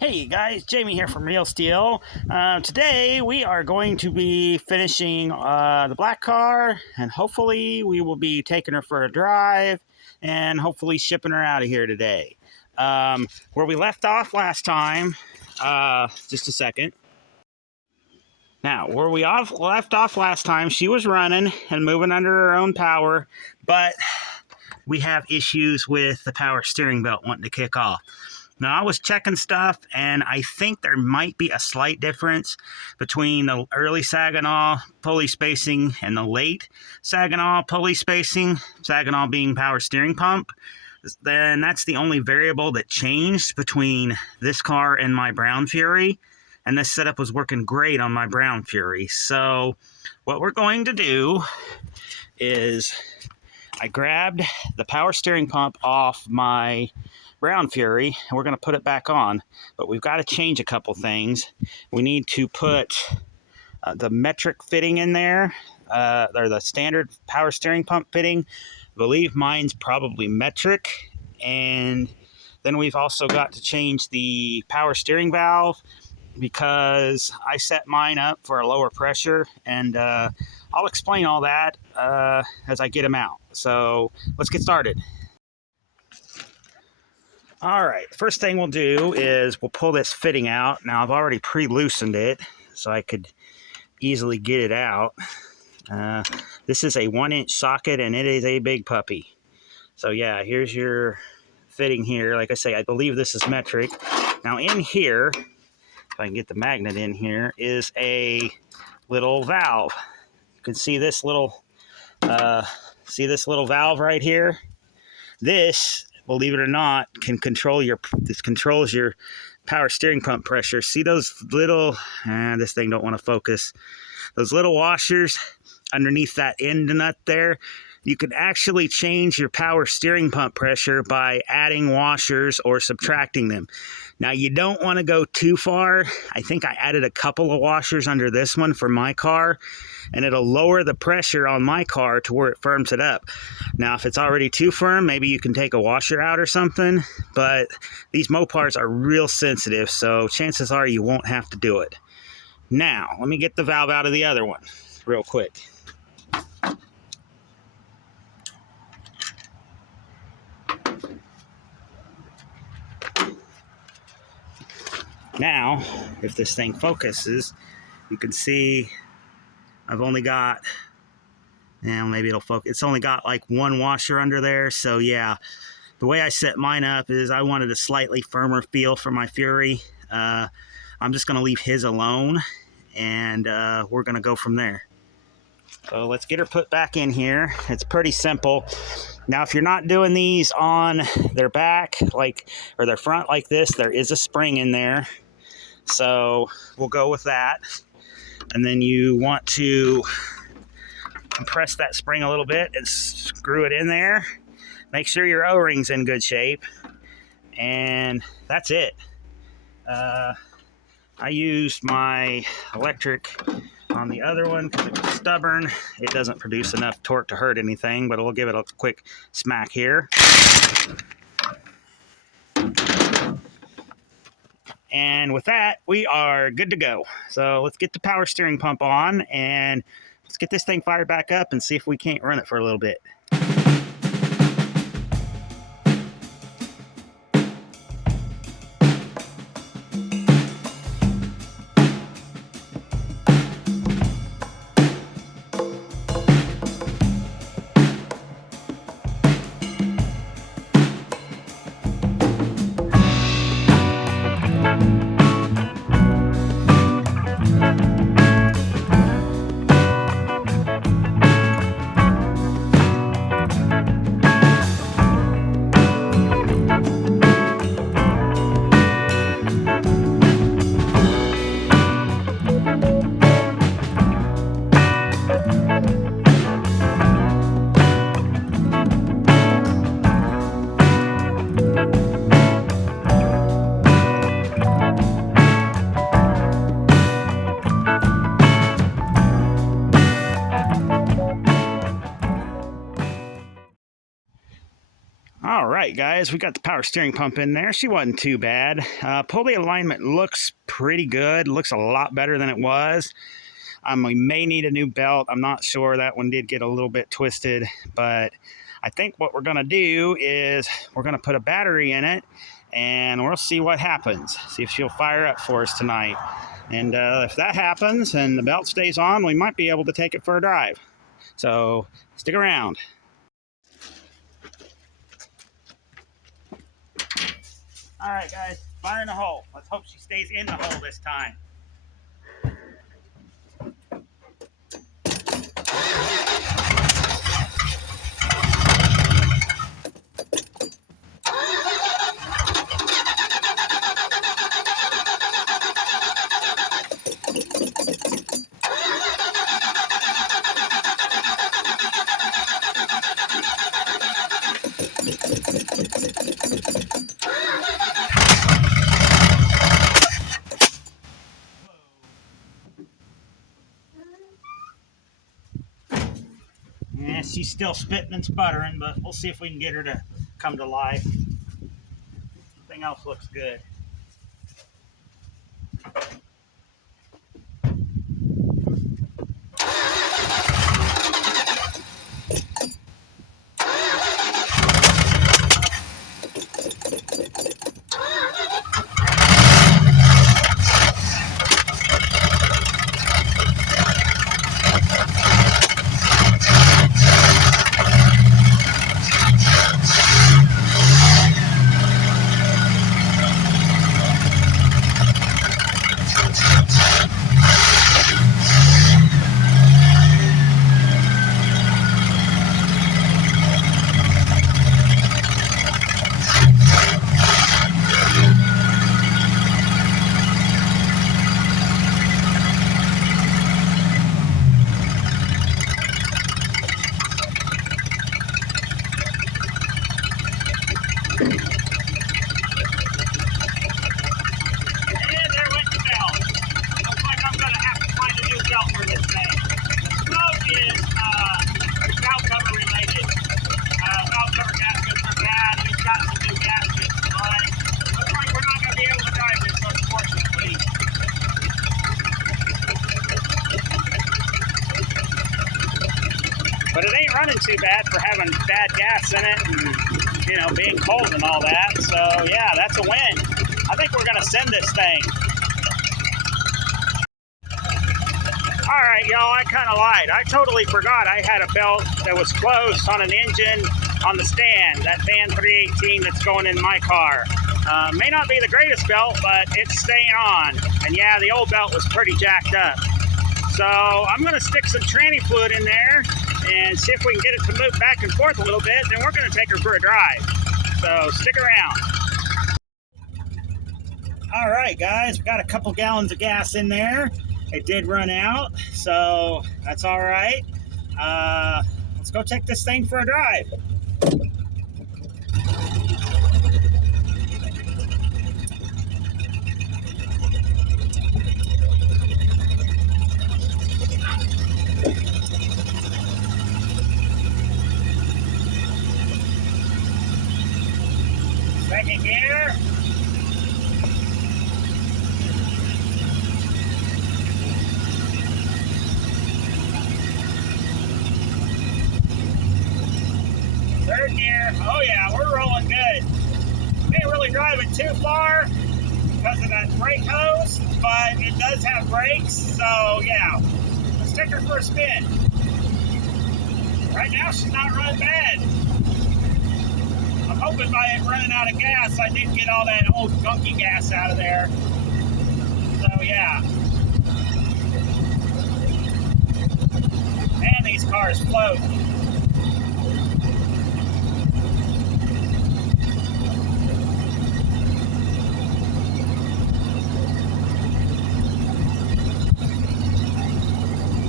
Hey guys, Jamie here from Real Steel. Today we are going to be finishing the black car, and hopefully we will be taking her for a drive and hopefully shipping her out of here today. Where we left off last time, just a second. Now, where we left off last time, she was running and moving under her own power, but we have issues with the power steering belt wanting to kick off. Now, I was checking stuff, and I think there might be a slight difference between the early Saginaw pulley spacing and the late Saginaw pulley spacing, Saginaw being power steering pump. Then that's the only variable that changed between this car and my Brown Fury, and this setup was working great on my Brown Fury. So what we're going to do is I grabbed the power steering pump off my Brown Fury, and we're going to put it back on, but we've got to change a couple things. We need to put the metric fitting in there, or the standard power steering pump fitting. I believe mine's probably metric, and then we've also got to change the power steering valve because I set mine up for a lower pressure, and I'll explain all that as I get them out. So let's get started. All right, first thing we'll do is we'll pull this fitting out. Now, I've already pre-loosened it, so I could easily get it out. This is a 1-inch socket, and it is a big puppy. So, yeah, here's your fitting here. Like I say, I believe this is metric. Now, in here, if I can get the magnet in here, is a little valve. You can see this little valve right here? This, believe it or not, this controls your power steering pump pressure. See those little, this thing don't want to focus. Those little washers underneath that end nut there. You can actually change your power steering pump pressure by adding washers or subtracting them. Now, you don't want to go too far. I think I added a couple of washers under this one for my car, and it'll lower the pressure on my car to where it firms it up. Now, if it's already too firm, maybe you can take a washer out or something, but these Mopars are real sensitive, so chances are you won't have to do it. Now, let me get the valve out of the other one real quick. Now, if this thing focuses, you can see I've only got, maybe it'll focus. It's only got like one washer under there. So yeah, the way I set mine up is I wanted a slightly firmer feel for my Fury. I'm just going to leave his alone, and we're going to go from there. So let's get her put back in here. It's pretty simple. Now, if you're not doing these on their back, or their front like this, there is a spring in there. So we'll go with that. And then you want to compress that spring a little bit and screw it in there. Make sure your O-ring's in good shape. And that's it. I used my electric on the other one because it was stubborn. It doesn't produce enough torque to hurt anything, but we'll give it a quick smack here. And with that, we are good to go. So let's get the power steering pump on, and let's get this thing fired back up and see if we can't run it for a little bit. right, guys, we got the power steering pump in there. She wasn't too bad. Pulley alignment looks pretty good. Looks a lot better than it was. We may need a new belt. I'm not sure. That one did get a little bit twisted, but I think what we're going to do is we're going to put a battery in it, and we'll see what happens. See if she'll fire up for us tonight. And if that happens and the belt stays on, we might be able to take it for a drive. So stick around. All right, guys, fire in the hole. Let's hope she stays in the hole this time. Yeah, she's still spitting and sputtering, but we'll see if we can get her to come to life. Everything else looks good. But it ain't running too bad for having bad gas in it and, you know, being cold and all that. So, yeah, that's a win. I think we're going to send this thing. All right, y'all, I kind of lied. I totally forgot I had a belt that was closed on an engine on the stand, that Van 318 that's going in my car. May not be the greatest belt, but it's staying on. And, yeah, the old belt was pretty jacked up. So I'm going to stick some tranny fluid in there and see if we can get it to move back and forth a little bit. Then we're going to take her for a drive. So stick around. All right, guys, we got a couple gallons of gas in there. It did run out, so that's all right. Let's go take this thing for a drive. Second gear. Third gear. Oh yeah, we're rolling good. Can't really drive it too far because of that brake hose, but it does have brakes, so yeah. Let's take her for a spin. Right now she's not running bad. I'm hoping by it running out of gas, I did get all that old gunky gas out of there. So yeah. Man, these cars float.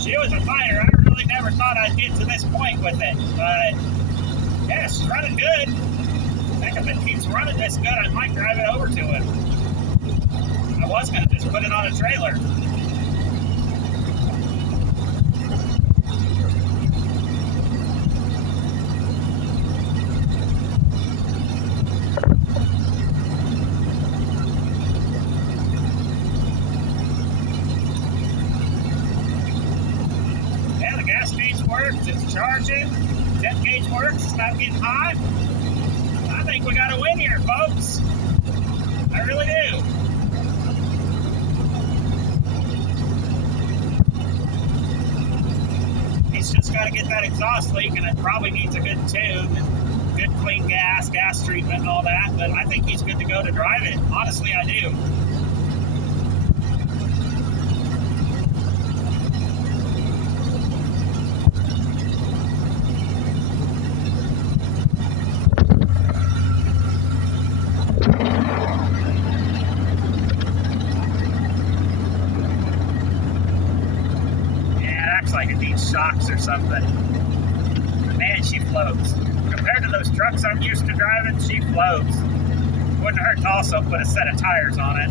She was a fighter. I really never thought I'd get to this point with it, but yeah, she's running good. I think if it keeps running this good, I might drive it over to it. I was going to just put it on a trailer. works. It's charging. Depth gauge works. It's not getting hot. I think we got a win here, folks. I really do. He's just got to get that exhaust leak, and it probably needs a good tune, and good clean gas treatment, and all that. But I think he's good to go to drive it. Honestly, I do. Like it needs shocks or something. Man, she floats. Compared to those trucks I'm used to driving, she floats. Wouldn't hurt to also put a set of tires on it.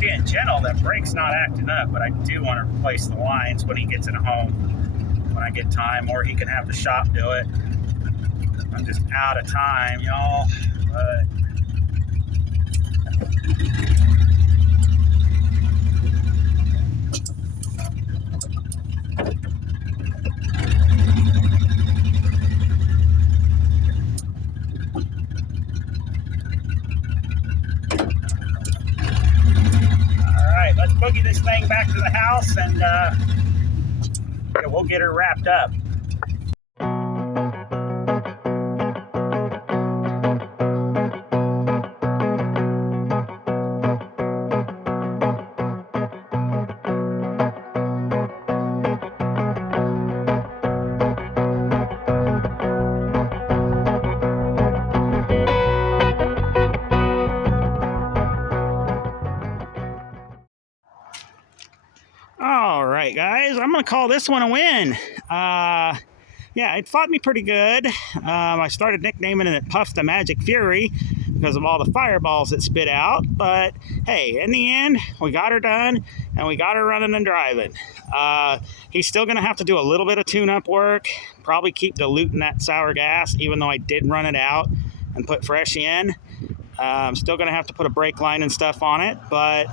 Being gentle, that brake's not acting up, but I do want to replace the lines when he gets it home, when I get time, or he can have the shop do it. I'm just out of time, y'all, but let's boogie this thing back to the house, and we'll get her wrapped up. All right, guys, I'm going to call this one a win. Yeah, it fought me pretty good. I started nicknaming it Puff the Magic Fury because of all the fireballs it spit out. But, hey, in the end, we got her done, and we got her running and driving. He's still going to have to do a little bit of tune-up work, probably keep diluting that sour gas, even though I did run it out and put fresh in. I'm still going to have to put a brake line and stuff on it, but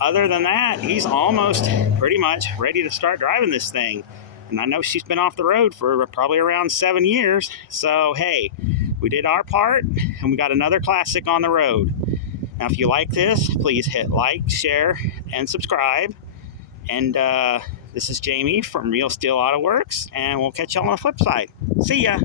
other than that, he's almost pretty much ready to start driving this thing. And I know she's been off the road for probably around 7 years. So, hey, we did our part, and we got another classic on the road. Now, if you like this, please hit like, share, and subscribe. And this is Jamie from Real Steel Auto Works, and we'll catch y'all on the flip side. See ya!